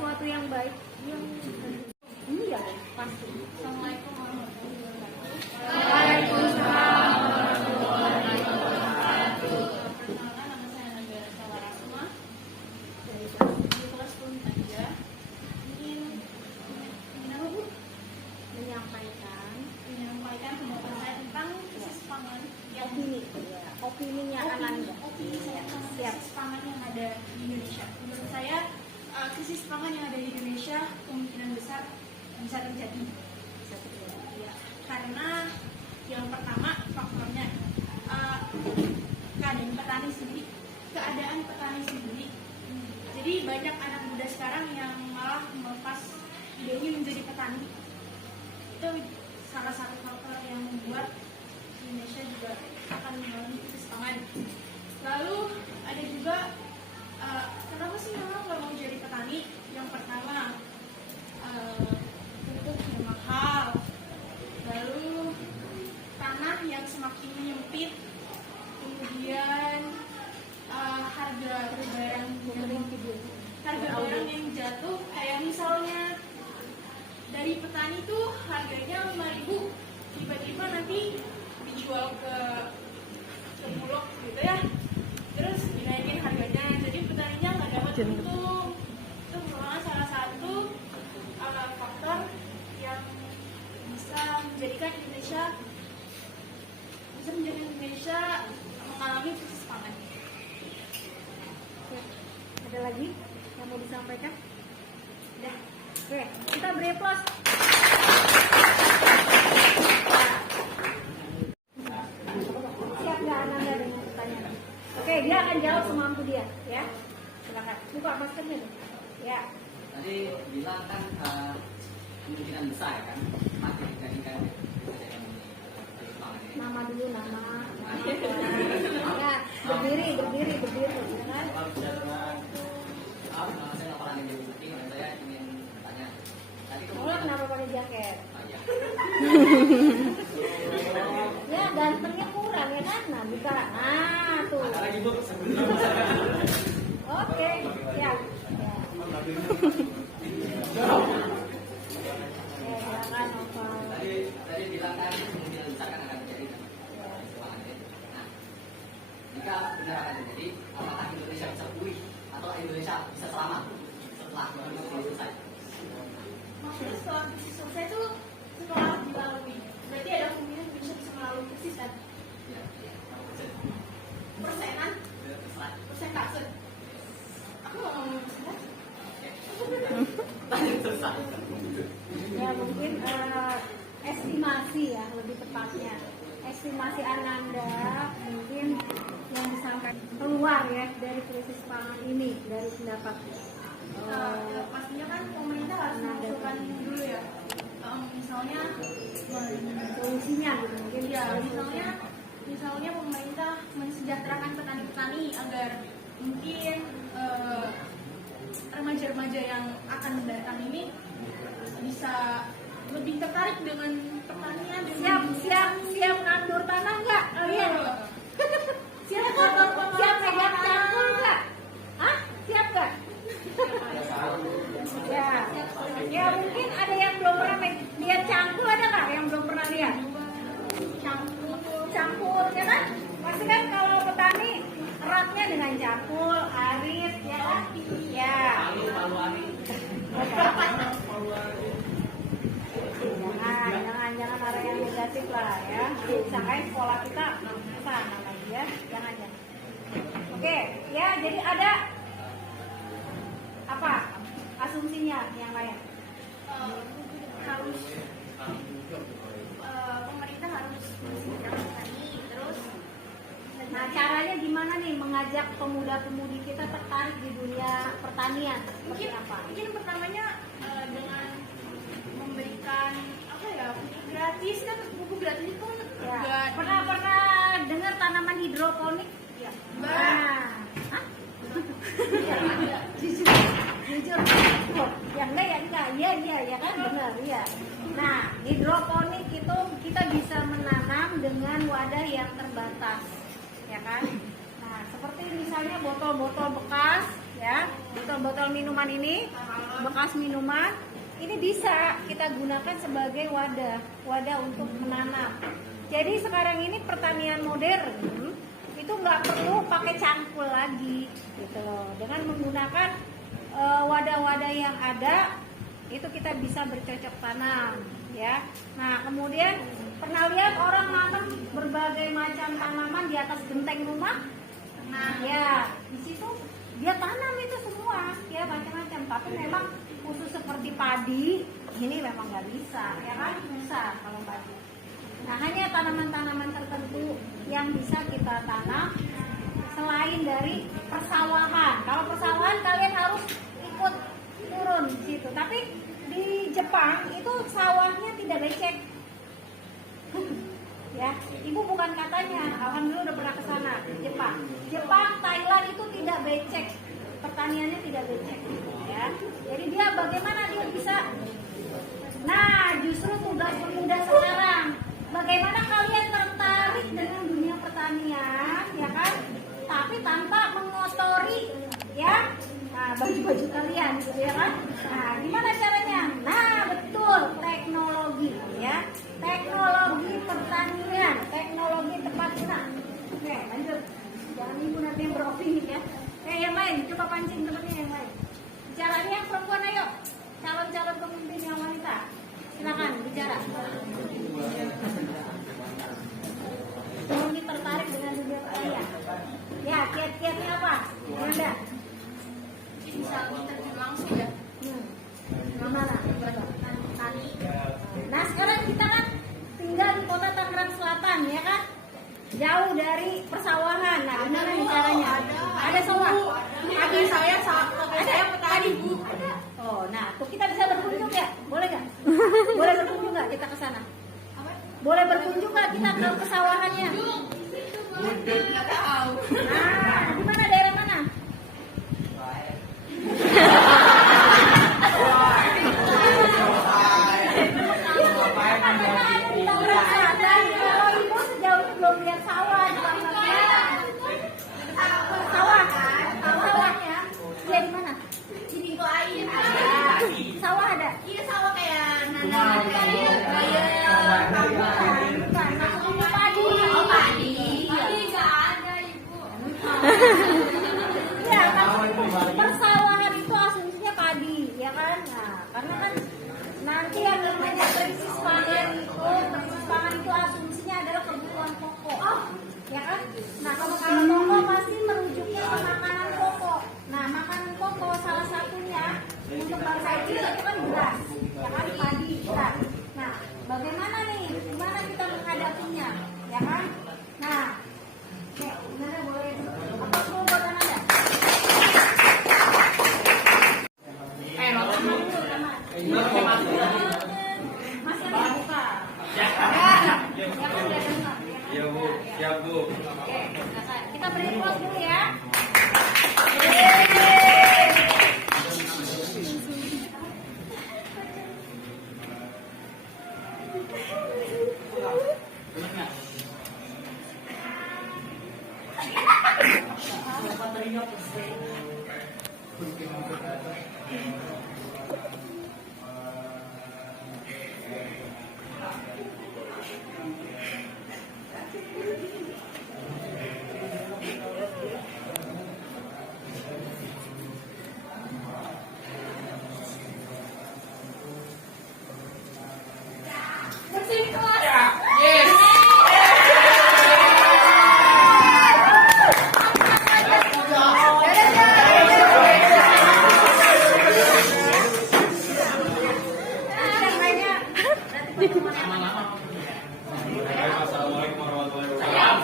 sesuatu yang baik yang iya pasti. Assalamualaikum warahmatullahi wabarakatuh. Waalaikumsalam. Perkenalkan, nama saya Nabila Sawarasma dari kelas 10 aja. Ingin apa Bu? Menyampaikan Menyampaikan pendapat saya tentang krisis pangan yang opininya Ananda. opini saya tentang krisis pangan yang ada di Indonesia. Menurut saya krisis pangan yang ada di Indonesia kemungkinan besar bisa terjadi. Ya, karena yang pertama faktornya keadaan petani sendiri. Jadi banyak anak muda sekarang yang malah melepas idenya menjadi petani. Itu salah satu faktor yang membuat Indonesia juga akan mengalami krisis pangan. Lalu ada juga kenapa sih memang kalau mau jadi petani? Yang pertama pupuknya mahal, lalu tanah yang semakin menyempit, kemudian harga barang yang jatuh, kayak misalnya dari petani tuh harganya 5.000, tiba-tiba nanti dijual ke Bulog gitu ya, terus dinaikin harganya, jadi petaninya nggak dapat untung. Itu merupakan salah satu faktor yang bisa menjadikan Indonesia mengalami krisis pangan. Ada lagi yang mau disampaikan? Udah. Oke, kita beri aplaus. Siap nggak Ananda dengan pertanyaan? Oke, dia akan jawab semampu dia, ya. Silakan. Buka maskernya dong. Ya. Tadi bilang kan kemungkinan besar kan mati dibandingkan Nama dulu nama. Ya, berdiri, silakan. Nama saya laporan yang jadi penting dan saya ingin bertanya. Tadi Mulai kenapa pakai jaket? ya. Ya, gantengnya kurang ya kan? Nah, buka. Nah, tuh. Ada lagi Bu Oke, ya. Silakan Novel. Tadi bilang kan kemungkinan besar kan akan terjadi keuangan. Nah, jika benar akan terjadi, apakah Indonesia bisa pulih atau Indonesia bisa selamat setelah itu selesai? Maksudnya setelah krisis selesai itu setelah dilalui, berarti ada kemungkinan Indonesia bisa melalui krisis kan? Ya, Persenan, persentase. Aku nggak ngomong persentase. selesai. Ya mungkin estimasi ya lebih tepatnya. Estimasi Ananda mungkin yang disampaikan keluar ya dari krisis pangan ini dari pendapat. Ya, pastinya kan pemerintah harus menentukan dulu ya. Misalnya Solusinya gitu mungkin. ya misalnya pemerintah mensejahterakan petani-petani agar mungkin remaja-remaja yang akan datang ini bisa lebih tertarik dengan pertanian. Siap nandur tanah nggak kalian? Siap pegang cangkul nggak? Hah? Siap nggak? Ya mungkin ada yang belum pernah lihat cangkul, ada nggak yang belum pernah lihat? Cangkul ya kan? Pasti kan kalau petani eratnya dengan cangkul, arit ya kan? Ya. Jangan ada yang negatif lah ya. Sangkain sekolah kita sana lagi ya. Jangan. Oke, ya jadi ada apa asumsinya yang lain? Pemerintah harus mensejahterakan petani, terus Nah caranya gimana nih mengajak pemuda-pemudi kita tertarik di dunia pertanian? Seperti apa? mungkin pertamanya dengan memberikan apa ya, pupuk gratis kan. Pupuk gratis itu Ya. Pernah dengar tanaman hidroponik? ya, Nah, hah? Jujur. Oh, yang enggak. Iya kan benar ya. Nah, hidroponik itu kita bisa menanam dengan wadah yang terbatas, ya kan? Nah, seperti misalnya botol-botol bekas ya, botol-botol minuman ini, bekas minuman, ini bisa kita gunakan sebagai wadah untuk menanam. Jadi sekarang ini pertanian modern itu nggak perlu pakai cangkul lagi, gitu loh. Dengan menggunakan wadah-wadah yang ada, itu kita bisa bercocok tanam, ya. Nah, kemudian pernah lihat orang nanam berbagai macam tanaman di atas genteng rumah? Nah, ya, di situ dia tanam itu semua, ya macam-macam. Tapi memang khusus seperti padi, ini memang nggak bisa, ya kan? Susah kalau padi. Nah, hanya tanaman-tanaman tertentu yang bisa kita tanam selain dari persawahan. Kalau persawahan kalian harus ikut turun di situ. Tapi di Jepang itu sawahnya tidak becek. Ya, ibu bukan katanya, alhamdulillah udah pernah ke sana. Jepang, Thailand itu tidak becek, pertaniannya tidak becek, ya. Jadi dia bagaimana dia bisa? Nah, justru tugas pemuda sekarang, bagaimana kalian tertarik dengan dunia pertanian, ya kan? Tapi tanpa mengotori, ya, nah, baju-baju kalian, gitu ya kan? Nah, gimana caranya? Nah, betul, teknologi, ya. Teknologi pertanian, teknologi tepat guna. Oke, lanjut. Jangan ibu nanti yang beropini ya. Yang lain, coba pancing temennya yang lain. Bicaranya yang perempuan, ayo. Calon-calon pemimpin yang wanita. Silakan bicara. Mungkin tertarik dengan dunia pertanian. Ya, kiat-kiatnya apa? Anda? Bisa terjun langsung ya. Mana? Tani. Nah, sekarang kita kan tinggal di kota Tangerang Selatan, ya kan? Jauh dari persawahan. Nah, gimana nih caranya? Ada sawah. Kakek saya petani, Bu. Oh, nah, tuh kita bisa berkunjung ya? Boleh nggak? Boleh berkunjung nggak kita ke sana? Boleh berkunjung nggak kita ke pesawahannya? Nggak tahu. Nah, di mana daerah mana? Kalau ibu sejauh ini belum lihat sawah, sawahnya, dia di mana? Di pintu air. Sawah ada? Iya, sawah kayak nanam Bukan, maksudnya padi. Oh, padi. Padi nggak ada, Ibu. Ya, persawahan itu asumsinya padi, ya kan? Nah, karena kan nanti yang namanya krisis pangan itu asumsinya adalah kebutuhan pokok, ya kan? Nah, kalau pokok pasti merujuknya ke makanan pokok. Nah, makanan pokok salah satunya untuk bangsa Indonesia itu kan beras, ya kan? Padi, beras. Nah, bagaimana nih? Gimana kita menghadapinya, ya kan? Nah, gimana boleh? Apa semua buatan Anda? Masih ada buka. Ya kan udah dengar. Iya Bu, siap Bu. Oke, kita beri applause dulu ya. Bersih kelas. Yes. Assalamualaikum warahmatullahi wabarakatuh.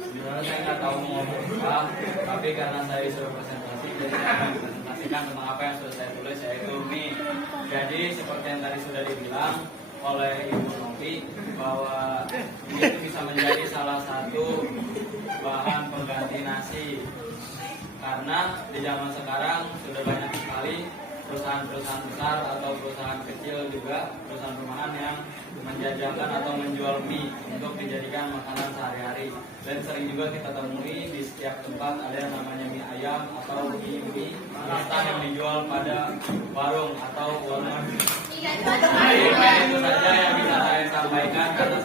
Sebenarnya saya nggak tahu mau ngomong apa, tapi karena saya disuruh presentasi, jadi saya akan presentasikan tentang apa yang sudah saya tulis, yaitu mie. Jadi seperti yang tadi sudah dibilang oleh Ibu Novi bahwa mie itu bisa menjadi salah satu bahan pengganti nasi, karena di zaman sekarang sudah banyak sekali perusahaan-perusahaan besar atau perusahaan kecil juga, perusahaan rumahan yang menjajakan atau menjual mie untuk dijadikan makanan sehari-hari. Dan sering juga kita temui di setiap tempat ada yang namanya mie ayam atau mie instan yang dijual pada warung atau warung. Itu saja yang bisa saya sampaikan karena